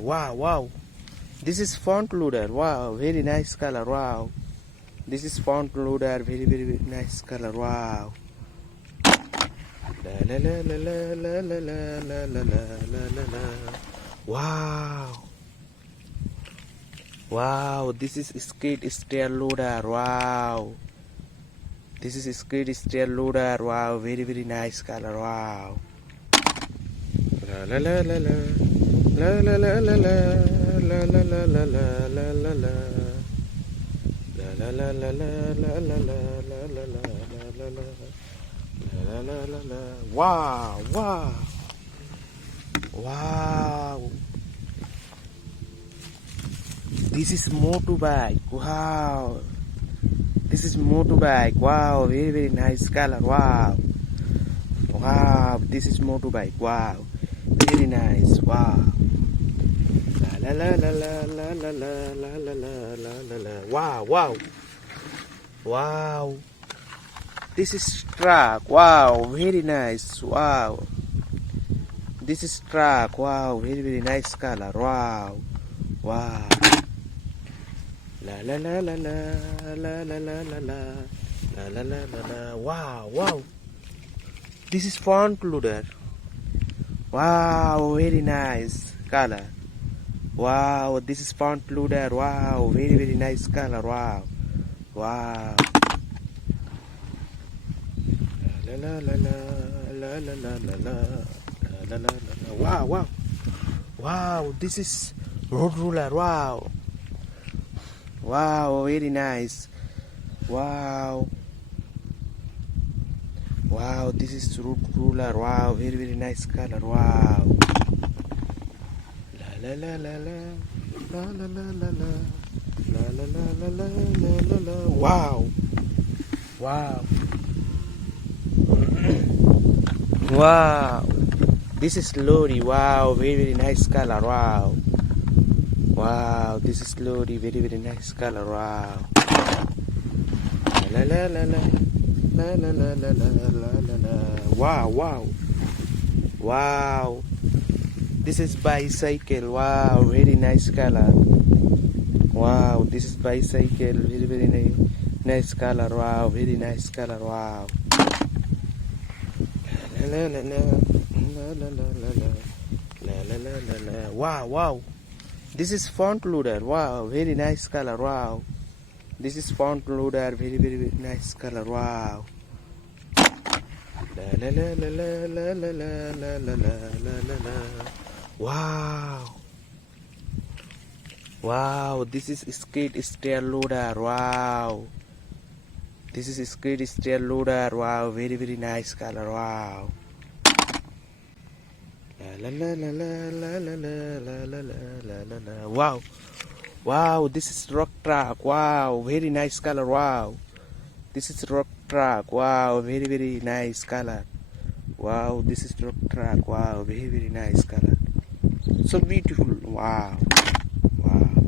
Wow, wow. This is front loader. Wow, very nice color. Wow. This is front loader. Very, very, very nice color. Wow. La la la la la la la la la la la la. Wow. Wow. This is skid steer loader. Wow. This is skid steer loader. Wow. Very, very nice color. Wow. La la la la la. La la la la la. La la la la la la la la. La la la la la la la la la la la la. La la la la. Wow, wow. Wow. This is motorbike. Wow. This is motorbike. Wow, very, very nice color. Wow. Wow, this is motorbike. Wow. Very nice. Wow. La la la la la la la la la la la la. Wow, wow. Wow. This is truck. Wow, very nice. Wow. This is truck. Wow, very, very nice color. Wow. Wow. La la la la la la la la la la la la la la. Wow, wow. This is front loader. Wow, very nice color. Wow, this is front loader. Wow, very, very nice color. Wow. Wow. La la la la la la la la la la la la. Wow, wow. Wow, this is road roller. Wow. Wow, very nice. Wow. Wow, this is road roller. Wow, very, very nice color. Wow. La la la la la la la la la la la la la la la la. Wow. Wow. Wow. This is lorry. Wow, very, very nice color. Wow. Wow, this is lorry. Very, very nice color. Wow. La la la la la la la la la la la. Wow, wow. Wow. This is bicycle. Wow, very nice color. Wow, this is bicycle. Very, very nice color. Wow, very nice color. Wow. La la la la la la la la la la la. Wow, wow. This is front loader. Wow, very nice color. Wow. This is front loader. Very, very, very nice color. Wow. La la la la la la la la la la la la. Wow. Wow, this is skid steer loader. Wow. This is skid steer loader. Wow, very, very nice color. Wow. La la la la la la la la la la la la. Wow. Wow, this is rock truck. Wow, very nice color. Wow. This is rock truck. Wow, very, very nice color. Wow, this is rock truck. Wow, very, very nice color. So beautiful. Wow. Wow.